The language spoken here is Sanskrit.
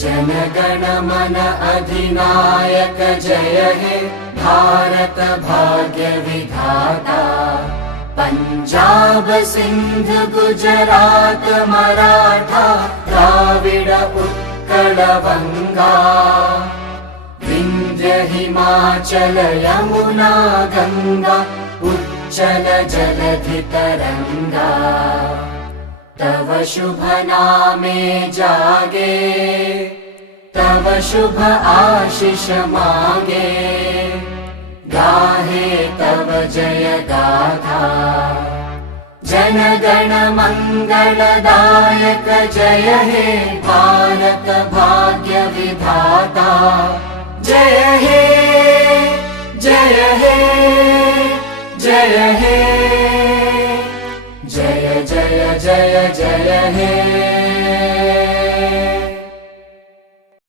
जनगण मन अधिनायक जय हे भारत भाग्य विधाता। पंजाब सिंध गुजरात मराठा द्राविड उत्कल बंगा। विंध्य हिमाचल यमुना गंगा उच्चल जलधि तरंगा। तव शुभ नामे जागे तव शुभ आशीष मागे। गाहे तव जय गाथा जनगण मंगलदायक जय हे भारत भाग्य विधाता। जय हे जय हे जय हे जय जय जय जय हे।